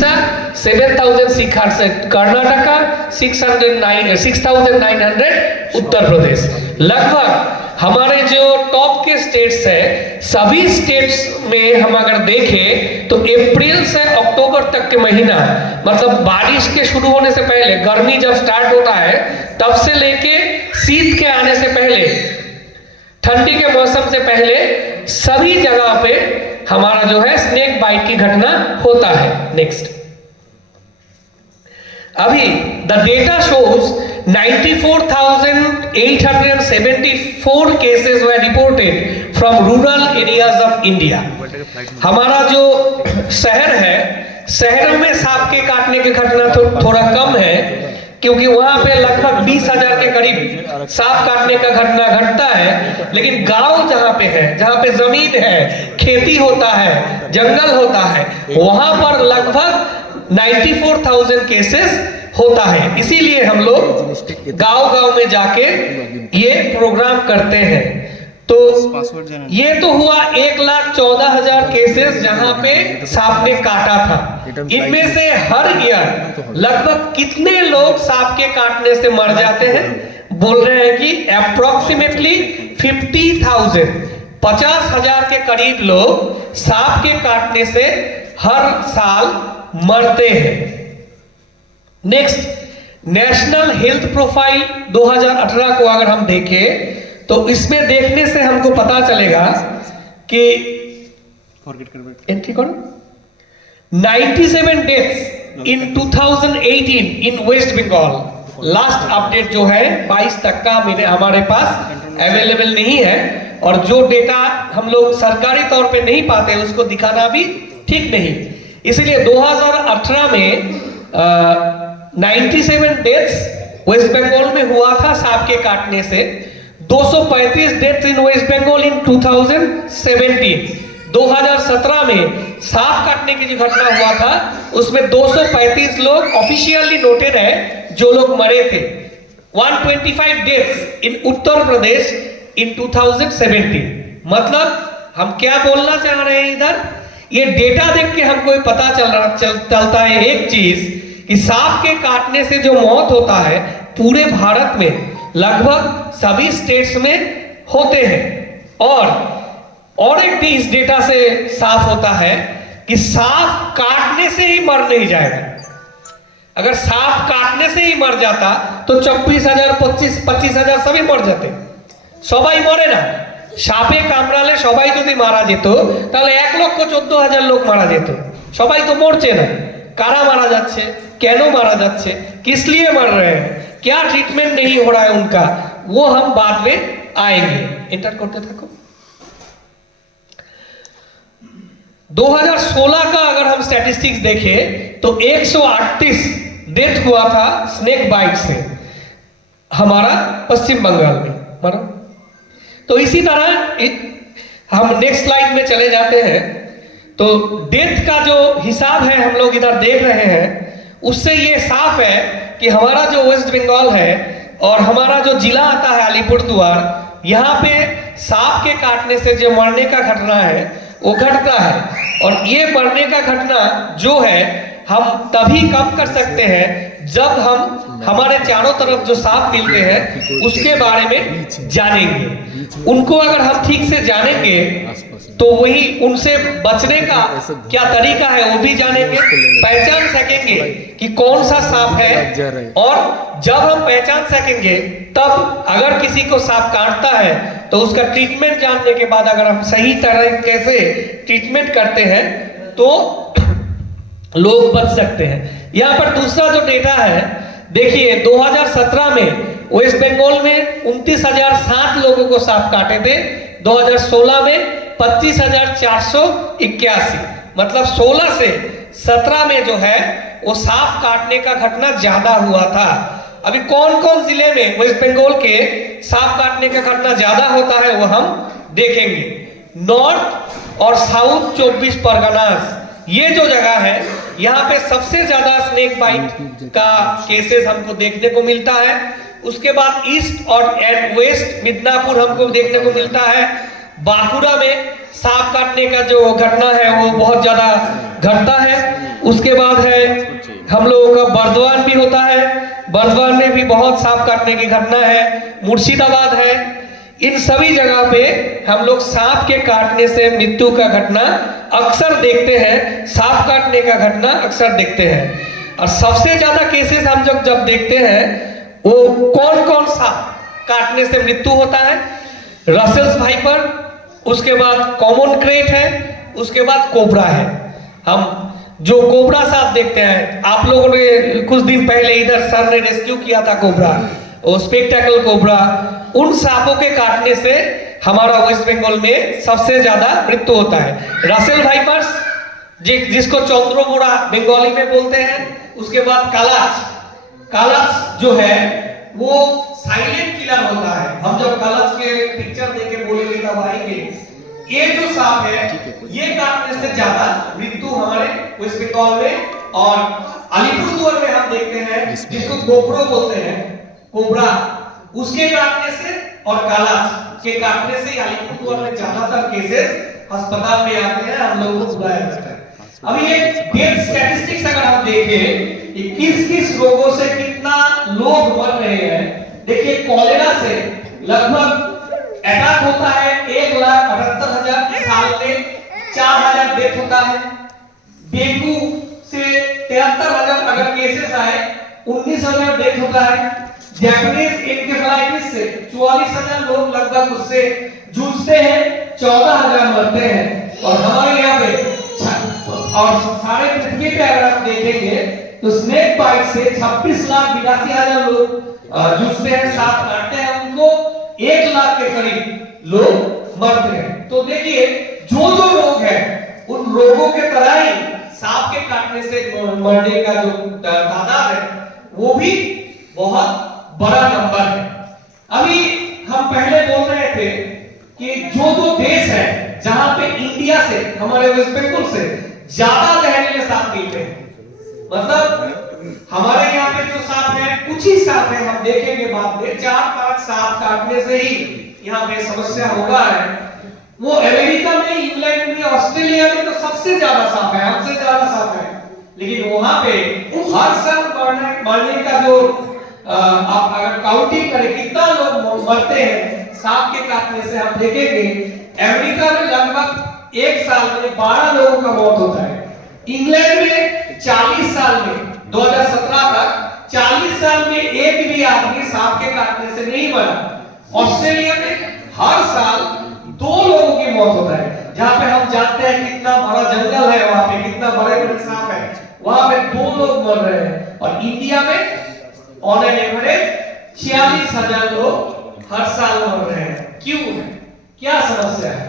Odisha 7,600, Karnataka 6,900, Uttar Pradesh. लगभग हमारे जो टॉप के स्टेट्स है, सभी स्टेट्स में हम अगर देखें तो अप्रैल से अक्टूबर तक के महीना, मतलब बारिश के शुरू होने से पहले, गर्मी जब स्टार्ट होता है तब से लेके शीत के आने से पहले, ठंडी के मौसम से पहले सभी जगह पे हमारा जो है स्नेक बाइट की घटना होता है। नेक्स्ट, अभी the data shows 94,874 cases were reported from rural areas of India. हमारा जो शहर है, शहरों में सांप के काटने की घटना थोड़ा कम है, क्योंकि वहां पे लगभग 20,000 के करीब सांप काटने का घटना घटता है। लेकिन गांव जहां पे है, जहां पे जमीन है, खेती होता है, जंगल होता है, वहां पर लगभग 94,000 केसेस होता है। इसीलिए हम लोग गांव-गांव में जाके ये प्रोग्राम करते हैं। तो ये तो हुआ 1,14,000 केसेस जहां पे सांप ने काटा था। इनमें से हर ईयर लगभग कितने लोग सांप के काटने से मर जाते हैं? बोल रहे हैं कि अप्रोक्सीमेटली 50,000, 50,000 के करीब लोग सांप के काटने से हर साल मरते हैं। नेक्स्ट, नेशनल हेल्थ प्रोफाइल 2018 को अगर हम देखें तो इसमें देखने से हमको पता चलेगा कि एंट्री करो 97 deaths in 2018 in West Bengal. Last update जो है 22 तक का हमारे पास अवेलेबल नहीं है, और जो डेटा हम लोग सरकारी तौर पे नहीं पाते उसको दिखाना भी ठीक नहीं। इसलिए 2018 में 97 डेथ्स वेस्ट बंगाल में हुआ था सांप के काटने से। 235 डेथ्स इन वेस्ट बंगाल इन 2017। 2017 में सांप काटने की जो घटना हुआ था उसमें 235 लोग ऑफिशियली नोटेड है जो लोग मरे थे। 125 डेथ्स इन उत्तर प्रदेश इन 2017। मतलब हम क्या बोलना चाह रहे हैं इधर, ये डेटा देख के हमको पता चलता है एक चीज कि सांप के काटने से जो मौत होता है पूरे भारत में लगभग सभी स्टेट्स में होते हैं। और एक भी इस डेटा से साफ होता है कि सांप काटने से ही मर नहीं जाएगा। अगर सांप काटने से ही मर जाता तो 24,000, 25,000 सभी मर जाते। सबाई मरे ना, সাপে কামড়ালে সবাই যদি মারা যেত তাহলে 1,14,000 लोग मारा যেত। সবাই তো মরছে না। कारा मारा जाच्छे, कैनो मारा जाच्छे, किस लिए मर रहे हैं, क्या ट्रीटमेंट नहीं हो रहा है उनका, वो हम बाद में आएंगे। इंटर करते थको। 2016 का अगर हम स्टैटिस्टिक्स देखें तो 138 डेथ हुआ था स्नेक बाइट से हमारा पश्चिम बंगाल में। मानो तो इसी तरह हम नेक्स्ट स्लाइड में चले जाते हैं। तो डेथ का जो हिसाब है हम लोग इधर देख रहे हैं, उससे ये साफ है कि हमारा जो वेस्ट बंगाल है और हमारा जो जिला आता है अलीपुरद्वार, यहाँ पे सांप के काटने से जो मरने का घटना है वो घटता है। और ये मरने का घटना जो है हम तभी कम कर सकते हैं जब हम हमारे चारों तरफ जो सांप मिलते हैं उसके बारे में जानेंगे। उनको अगर हम ठीक से जानेंगे तो वही उनसे बचने का क्या तरीका है वो भी जानेंगे, पहचान सकेंगे कि कौन सा सांप है। और जब हम पहचान सकेंगे तब अगर किसी को सांप काटता है तो उसका ट्रीटमेंट जानने के बाद अगर हम सही तरीके से ट्रीटमेंट करते हैं तो लोग बच सकते हैं। यहाँ पर दूसरा जो डेटा है देखिए, 2017 में वेस्ट बंगाल में 29,007 लोगों को सांप काटे थे। 2016 में 25,481, मतलब 16 से 17 में जो है वो सांप काटने का घटना ज्यादा हुआ था। अभी कौन कौन जिले में वेस्ट बंगाल के सांप काटने का घटना ज्यादा होता है वो हम देखेंगे। नॉर्थ और साउथ 24 परगनास, ये जो जगह है यहाँ पे सबसे ज्यादा स्नेक बाइट का केसेस हमको देखने को मिलता है। उसके बाद ईस्ट और वेस्ट मिदनापुर हमको देखने को मिलता है। बांकुड़ा में सांप काटने का जो घटना है वो बहुत ज्यादा घटता है। उसके बाद है हम लोगों का बर्दवान भी होता है, बर्दवान में भी बहुत सांप काटने की घटना है। मुर्शिदाबाद है, इन सभी जगह पे हम लोग सांप के काटने से मृत्यु का घटना अक्सर देखते हैं, सांप काटने का घटना अक्सर देखते हैं। और सबसे ज्यादा केसेस हम जब देखते हैं वो कौन कौन सांप काटने से मृत्यु होता है, रसेल्स वाइपर, उसके बाद कॉमन क्रेट है, उसके बाद कोबरा है। हम जो कोबरा सांप देखते हैं, आप लोगों ने कुछ दिन पहले इधर सर ने रेस्क्यू किया था कोबरा, वो स्पेक्टेकल कोबरा, उन सांपों के काटने से हमारा वेस्ट बंगाल में सबसे ज्यादा मृत्यु होता है। रसेल वाइपर्स जिसको चंद्रोबोरा बंगाली में बोलते हैं, उसके बाद कालाच, कालाच जो है वो साइलेंट किलर होता है। हम जब कालाच के पिक्चर देके बोलेंगे तब आएंगे। ये जो सांप है ये काटने से ज्यादा मृत्यु हमारे वेस्ट बंगाल में और अलीपुरदुआर में हम देखते हैं, जिसको कोबरा बोलते हैं, कोबरा, उसके काटने से और कालाच के काटने से अलीपुरदुआर में ज्यादातर केसेस अस्पताल में आते हैं, हम लोगों को बुलाया जाता है। अभी ये डेथ स्टैटिस्टिक्स अगर हम देखें कि किस किस रोगों से कितना लोग मर रहे हैं, देखिए कॉलेरा से लगभग अटैक होता है 1,78,000 साल में 4,000 डेथ होता है। डेंगू से 73,000 अगर केसेस आए 19,000 डेथ होता है। जैपनीज एन्केफेलाइटिस से 44,000 लोग लगभग उससे जूझते हैं, 14,000 मरते हैं। और हमारे यहाँ पे और सारे पृथ्वी पे अगर आप देखेंगे तो स्नेक बाइट से 26,82,000 लोग जूझते हैं, सांप काटते हैं उनको, 1 लाख के करीब लोग मरते हैं। तो देखिए जो जो रोग है उन रोगों के तरह ही सांप के काटने से मरने का जो तादाद है वो भी बहुत बड़ा नंबर है। अभी हम पहले बोल रहे थे कि जो जो देश है जहां पे इंडिया से, हमारे वेस्ट बंगाल से ज्यादा जहरीले सांप मिलते हैं, मतलब हमारे यहाँ पे जो सांप है कुछ ही सांप है, हम देखेंगे बाद में 4-5 सांप काटने से ही यहाँ पे समस्या होगा है। वो अमेरिका में, इंग्लैंड में, ऑस्ट्रेलिया में तो सबसे ज्यादा सांप है, हमसे ज्यादा सांप है, लेकिन वहां पे हर साल मरने का जो आप अगर काउंटिंग करें कितना लोग मरते हैं सांप के काटने से, आप देखेंगे अमेरिका में लगभग 1 साल में 12 लोगों का मौत होता है। इंग्लैंड में 40 साल में 2017 तक 40 साल में एक भी आदमी सांप के काटने से नहीं मरा। ऑस्ट्रेलिया में हर साल 2 लोगों की मौत होता है, जहां पे हम जानते हैं कितना बड़ा जंगल है, वहां पे कितना बड़े बड़े सांप है, वहां पे 2 लोग मर रहे हैं। और इंडिया में ऑन एन एवरेज 46,000 लोग हर साल मर रहे हैं। क्यों है, क्या समस्या है?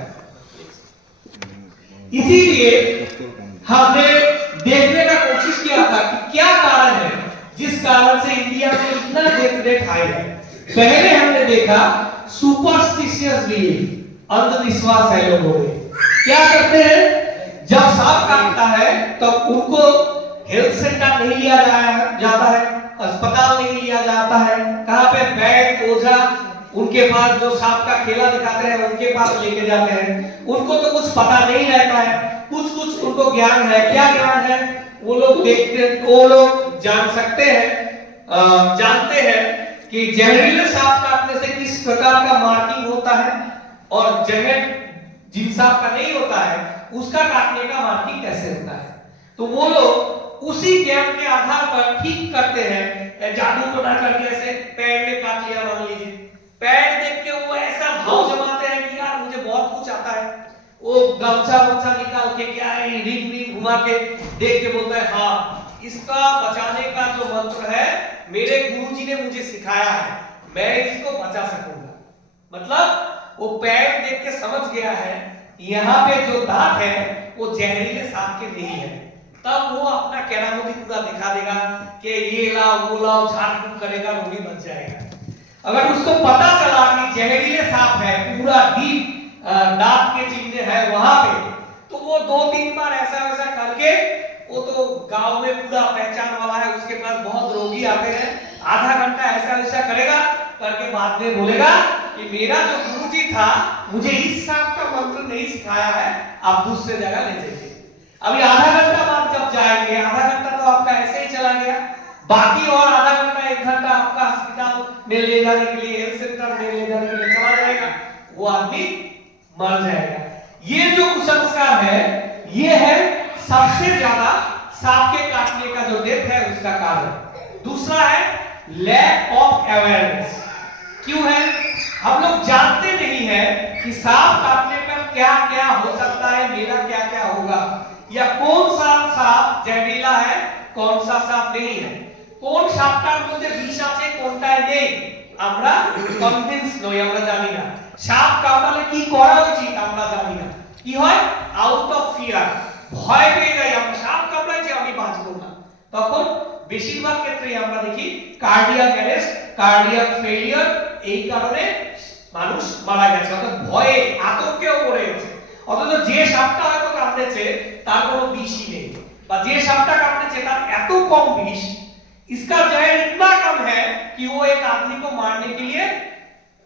इसीलिए हमने देखने का कोशिश किया था कि क्या कारण है जिस कारण से इंडिया में इतना डेथ रेट हाई है। पहले हमने देखा सुपरस्टिशियस बिलीफ, अंधविश्वास है लोगों में। क्या करते हैं, जब सांप काटता है तब उनको हेल्थ सेंटर नहीं लिया जाता है, अस्पताल नहीं लिया जाता है, कहां पे बैग ओझा उनके पास जो सांप का खेला दिखाते हैं उनके पास लेके जाते हैं। उनको तो कुछ पता नहीं रहता है, कुछ कुछ उनको ज्ञान है। क्या ज्ञान है वो लोग देखते, वो लोग जान सकते हैं, जानते हैं कि जहरीले सांप काटने से किस प्रकार का मार्किंग होता है और जहर जिन सांप का नहीं होता है उसका काटने का मार्किंग कैसे होता है। तो वो लोग उसी ज्ञान के आधार पर ठीक करते हैं। जादू टोना करके ऐसे पैर में काट लिया, मान लीजिए, पैर देख के वो ऐसा भाव जमाते हैं कि यार मुझे बहुत कुछ आता है। वो गमछा निकाल के क्या है, रिंग घुमा के देख के बोलता है हाँ इसका बचाने का जो मंत्र है मेरे गुरुजी ने मुझे सिखाया है, मैं इसको बचा सकूंगा। मतलब वो पैर देख के समझ गया है यहाँ पे जो दांत है वो जहरीले सांप के नहीं है। तब वो अपना कैरामती पूरा दिखा देगा कि ये लाओ वो लाओ, झाड़ फूक करेगा, रोगी बच जाएगा। अगर उसको पता चला कि जहरीले सांप है, पूरा डीप दांत के चिन्ह है वहां पे, तो वो 2-3 बार ऐसा वैसा करके, वो तो गांव में पूरा पहचान वाला है, उसके पास बहुत रोगी आते हैं, आधा घंटा ऐसा वैसा करेगा, करके बाद में बोलेगा कि मेरा जो गुरुजी था मुझे इस सांप का मंत्र नहीं सिखाया है, आप दूसरे जगह ले जाइए। अभी आधा घंटा बाद जब जाएंगे, आधा घंटा तो आपका ऐसे ही चला गया, बाकी और आधा घंटा 1 घंटा आपका अस्पताल में ले जाने के लिए, हेल्थ सेंटर में ले जाने के लिए चला जाएगा, वो आदमी मर जाएगा। ये जो कुसंस्कार है, ये है सबसे ज्यादा सांप के काटने का जो डेथ है उसका कारण। दूसरा है लैक ऑफ अवेयरनेस। क्यों है? हम लोग जानते नहीं है कि सांप काटने पर क्या क्या हो सकता है, मेरा क्या क्या होगा, या कौन सा सांप जहरीला है, कौन सा सांप नहीं है, কোন সাপটার মধ্যে বিষ আছে কোনটায় নেই, আমরা কনভিন্স নই, আমরা জানি না। সাপ কামড়ালে কি করা উচিত আমরা জানি না। কি হয়? আউট অফ ফিয়ার, ভয় পেয়ে যাই আমরা, সাপ কামড়াইছে আমি বাঁচবো না। তখন বেশিরভাগ ক্ষেত্রেই আমরা দেখি কার্ডিয়াক অ্যারেস্ট, কার্ডিয়াক ফেলিয়ার, এই কারণে মানুষ মারা গেছে, অর্থাৎ ভয়ে আতঙ্কেও পড়ে গেছে। অথচ যে সাপটা হয়তো কামড়েছে তার কোনো বিষই নেই, বা যে সাপটা কামড়েছে তার এত কম বিষ, इसका जहर इतना कम है कि वो एक आदमी को मारने के लिए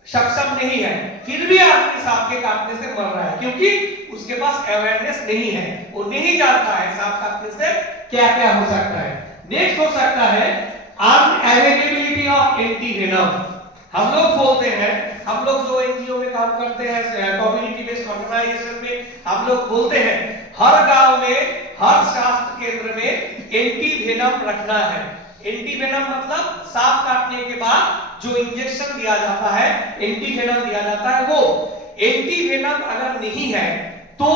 सक्षम नहीं है, फिर भी आदमी सांप के काटने से मर रहा है, क्योंकि उसके पास अवेयरनेस नहीं है, वो नहीं जानता है सांप काटने से क्या क्या हो सकता है। नेक्स्ट हो सकता है अनअवेलेबिलिटी ऑफ एंटी वेनम। हम लोग बोलते हैं, हम लोग जो एनजीओ में काम करते हैं, कम्युनिटी बेस्ड ऑर्गेनाइजेशन में, हम लोग बोलते हैं हर गांव में, हर स्वास्थ्य केंद्र में एंटी वेनम रखना है। एंटी वेनम मतलब सांप काटने के बाद जो इंजेक्शन दिया जाता है, एंटी वेनम दिया जाता है, वो एंटी वेनम अगर नहीं है तो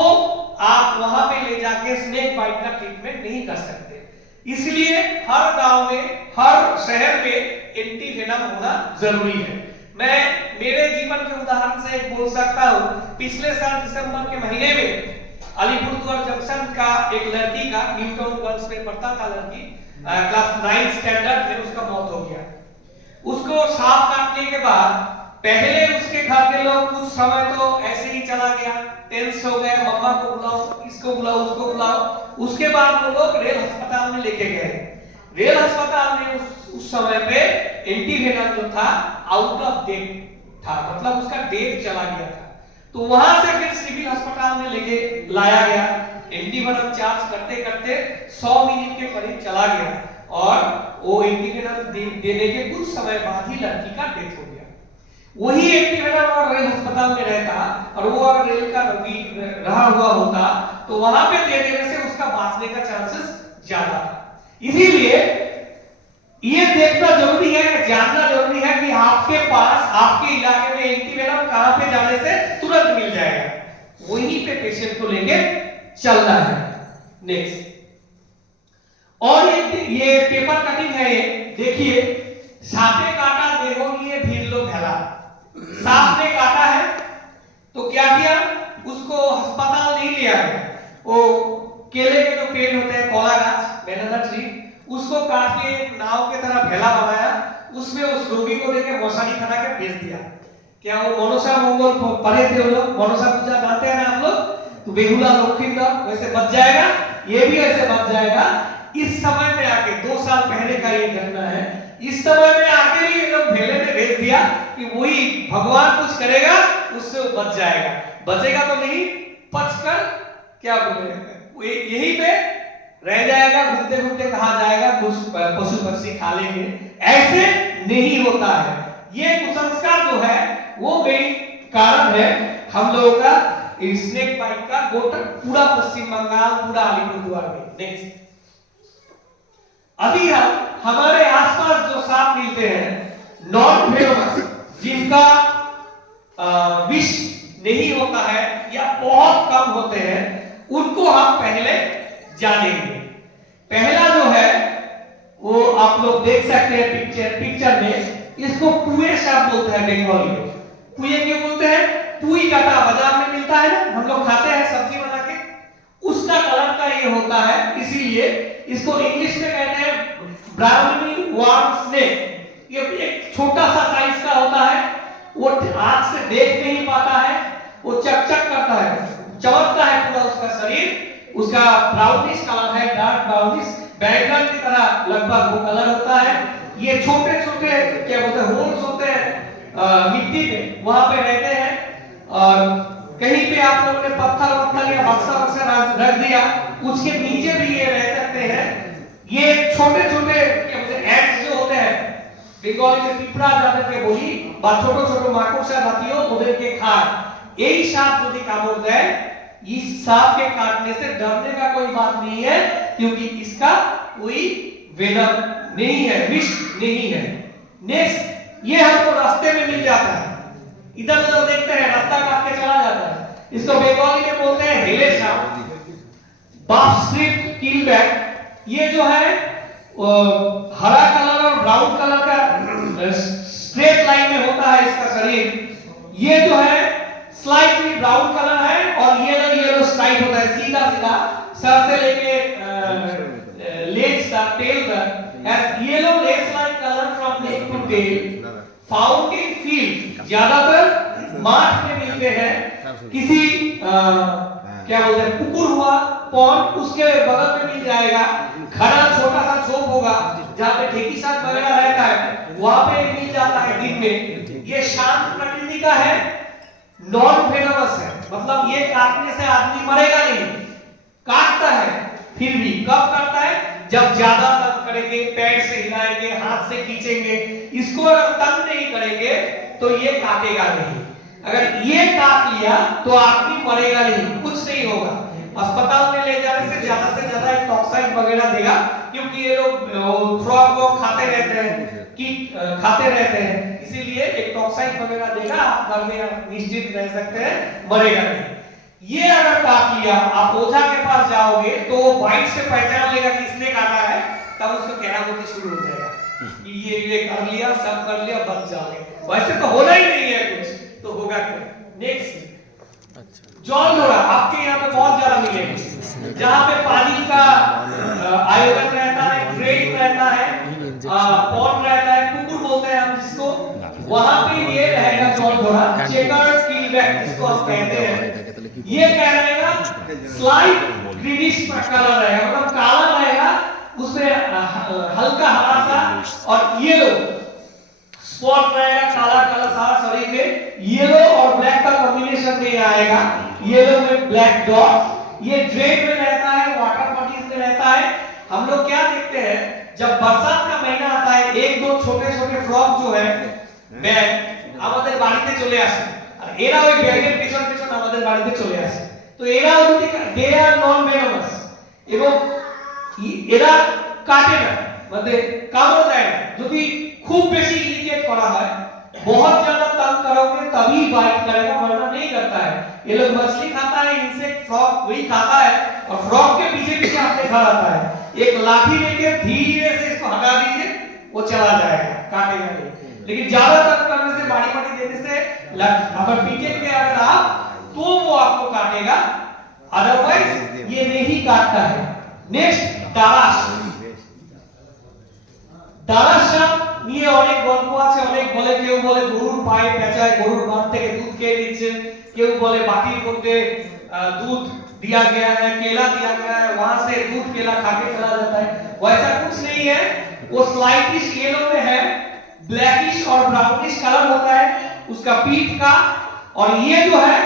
आप वहां पे ले जाके स्नेक बाइट का ट्रीटमेंट नहीं कर सकते। इसलिए हर गांव में, हर शहर में एंटी वेनम होना जरूरी है। मैं मेरे जीवन के उदाहरण से एक बोल सकता हूं। पिछले साल दिसंबर के महीने में अलीपुरद्वार जंक्शन का एक लड़की का, न्यूटाउन गर्ल्स में पढ़ता था लड़की, क्लास 9 स्टैंडर्ड में, उसका मौत हो गया। उसको सांप काटने के बाद पहले उसके घर के लोग कुछ समय तो ऐसे ही चला गया, टेंस हो गए, मम्मा को बुलाओ, इसको बुलाओ, उसको बुलाओ। उसके बाद वो लोग रेल अस्पताल में लेके गए। रेल अस्पताल में उस समय पे एंटी वेनम जो था आउट ऑफ डेट था, मतलब उसका डेट चला गया था। तो वहां से फिर सिविल अस्पताल में लेके लाया गया। एंटी वेनम चार्ज करते करते 100 मिनट के करीब चला गया, और वो एंटी वेनम देने के कुछ समय बाद ही लड़की का डेथ हो गया। वही एंटी वेनम और रेल अस्पताल में रहता, और वो अगर रेल का रोगी रहा हुआ होता तो वहां पे दे देने से उसका बांचने का चांसेस ज्यादा था। इसीलिए ये देखना जरूरी है, जानना जरूरी है कि आपके पास, आपके इलाके में एंटी वेनम कहां पे जाने से तुरंत मिल जाएगा, वहीं पे पेशेंट को लेके चलना है। नेक्स्ट, और ये पेपर कटिंग है, ये देखिए, सांपे काटा देखो ये भीड़ लो भला। सांप ने काटा है तो क्या किया, उसको अस्पताल नहीं लिया गया, वो केले के जो पेड़ होते हैं, कोला गाछ, बनाना ट्री, उसको काट के नाव के तरह भेला बनाया, उसमें उस रोगी को लेके मशाली बना के भेज दिया। क्या वो मनसा मंगल पढ़े थे वो लोग, मनसा पूजा जानते हैं ना आप लोग, तो बेहुला लक्ष्मीधर वैसे बच जाएगा, ये भी ऐसे बच जाएगा। इस समय में आके 2 साल पहले का ये घटना है, इस समय में आके ही एकदम भेले में भेज दिया कि वही भगवान कुछ करेगा, उससे वो बच जाएगा। बचेगा तो नहीं, बचकर क्या बोलेगा, यही पे रह जाएगा, घूमते घूमते कहा जाएगा कुछ पशु पक्षी खा लेंगे। ऐसे नहीं होता है। ये कुसंस्कार जो है वो मेन कारण है हम लोगों का स्नेक बाइट का पूरा पश्चिम बंगाल, पूरा अलीपुरद्वार में। नेक्स्ट, अभी हम हमारे आसपास जो सांप मिलते हैं नॉन वेनमस, जिनका विष नहीं होता है या बहुत कम होते हैं, उनको हम पहले जानेंगे। पहला जो है वो आप लोग देख सकते हैं पिक्चर में, इसको पुए सांप बोलते हैं बंगाली में। पुए क्यों बोलते हैं? पुई काटा बाजार में मिलता है ना, हम लोग खाते हैं सब्जी बना के, उसका कलर का ये होता है, इसीलिए इसको इंग्लिश में कहते हैं ब्राउनी वार्म स्नेक। ये एक छोटा सा साइज का होता है, वो आंख से देख नहीं पाता है, वो चकचक करता है, चमकता है पूरा उसका शरीर, उसका ब्राउनिश कलर है, डार्क ब्राउनिश, बैंगन की तरह लगभग वो कलर होता है। ये छोटे छोटे क्या बोलते हैं, होल्स होते हैं मिट्टी में, वहां पे रहते हैं, और कहीं पे आप लोगों ने पत्थर वत्थर या बक्सा वक्सा रख दिया, उसके नीचे भी ये रह सकते हैं। ये छोटे छोटे एंड्स जो होते हैं, बेंगली में पिपड़ा जाते बोली বা ছোট ছোট মাকড়সা জাতীয় ওদেরকে খায়। এই সাপ যদি কামড় দেয়, इस सांप के काटने से डरने का कोई बात नहीं है, क्योंकि इसका कोई वेनम नहीं है, विष नहीं है। नेक्स्ट, ये हमको रास्ते में मिल जाता है, इधर उधर देखते हैं, रास्ता काट के चला जाता है। इसको बंगाली में बोलते हैं हेले सांप, बाफ स्ट्रिप किलबैक। ये जो है हरा कलर और ब्राउन कलर का स्ट्रेट लाइन में होता है इसका शरीर। ये जो है स्लाइटली ब्राउन कलर है और येलो येलो स्ट्राइप होता है, सीधा सीधा सर से लेके लेग्स तक, टेल तक। As yellow legs like colour from neck to tail, found in field, ज्यादातर माठ में मिलते हैं। किसी क्या बोलते हैं, पुकुर हुआ पॉन्ड, उसके बगल में मिल जाएगा। घना छोटा सा झोप होगा जहाँ पे ढेकी साग वगैरह रहता है, वहां पे मिल जाता है दिन में। ये शांत प्रकृति का है, नॉन वेनमस है, मतलब ये काटने से आदमी मरेगा नहीं। काटता है फिर भी, कब करता है, जब ज्यादा तंग करेंगे, पैर से हिलाएंगे, हाथ से खींचेंगे। इसको अगर तंग नहीं करेंगे तो ये काटेगा नहीं। अगर ये काट लिया तो आदमी मरेगा नहीं, कुछ नहीं होगा। अस्पताल में ले जाने से ज्यादा एक टॉक्साइड वगैरह देगा, क्योंकि ये लोग फ्रॉग को खाते रहते हैं, कीट खाते रहते हैं, इसीलिए एक टॉक्साइड वगैरह देगा, आप घर में निश्चित रह सकते हैं, मरेगा नहीं। ये अगर काट लिया, आप ओझा के पास जाओगे तो वो बाइट से पहचान लेगा कि इसने काटा है, तब उसको कहना शुरू हो जाएगा कि ये कर लिया, सब कर लिया, बच जाओगे। वैसे तो होना ही नहीं है कुछ, तो होगा क्या। नेक्स्ट, जल धोरा आपके यहाँ पे बहुत ज्यादा मिलेगा, जहाँ पे पानी का आयोजन रहता है, ड्रेन रहता है, पॉन्ड रहता है, कुकुर बोलते हैं हम जिसको, वहां पे ये रहेगा जल धोरा, चेकर्ड किलबैक जिसको हम कहते हैं। ये क्या रहेगा, स्लाइट ग्रीनिश कलर रहेगा, मतलब काला रहेगा, उसमें हल्का हरा सा और येलो स्पॉट रहेगा, काला काला सारा शरीर में, येलो और ब्लैक का कॉम्बिनेशन में आएगा, येलो में ब्लैक डॉट। ये ड्रेन में रहता है, वाटर बॉडीज में रहता है। हम लोग क्या देखते हैं, जब बरसात का महीना आता है, एक दो छोटे छोटे फ्रॉग जो है बैग আমাদের বাড়িতে চলে আসে, আর এরা ওই ব্যাগের পিছন পিছন আমাদের বাড়িতে চলে আসে। তো এরা যদি দে আর নন ভেনোমাস এবং এরা কাটে না, মানে কামড় দেয় না। যদি खूब बेसी इरिटेट करा है, बहुत ज्यादा तंग करोगे तभी बाइट करेगा, वरना नहीं करता है। ये लोग मछली खाता है, इंसेक्ट, फ्रॉग वही खाता है, और फ्रॉग के पीछे पीछे आपके खड़ा रहता है। एक लाठी लेके धीरे से इसको हटा दीजिए, वो चला जाएगा, काटेगा नहीं। लेकिन ज्यादा तंग करने से, बाड़ी बाड़ी देने से, अगर पीछेंगे अगर आप, तो वो आपको काटेगा, अदरवाइज ये नहीं काटता है। नेक्स्ट, दारास। দারাস সাপ নিয়ে অনেক গল্প আছে, অনেক বলে, কেউ বলে গরুর পায়ে পেঁচায়, গরুর বাট থেকে দুধ খেয়ে নিচ্ছে, কেউ বলে বাটির মধ্যে दूध दिया गया है, केला दिया गया है, वहां से दूध केला खा के चला जाता है। वैसा कुछ नहीं है, वो स्लाइटिश येलो में है, ब्लैकिश और ब्राउनिश कलर होता है उसका पीठ का, और ये जो है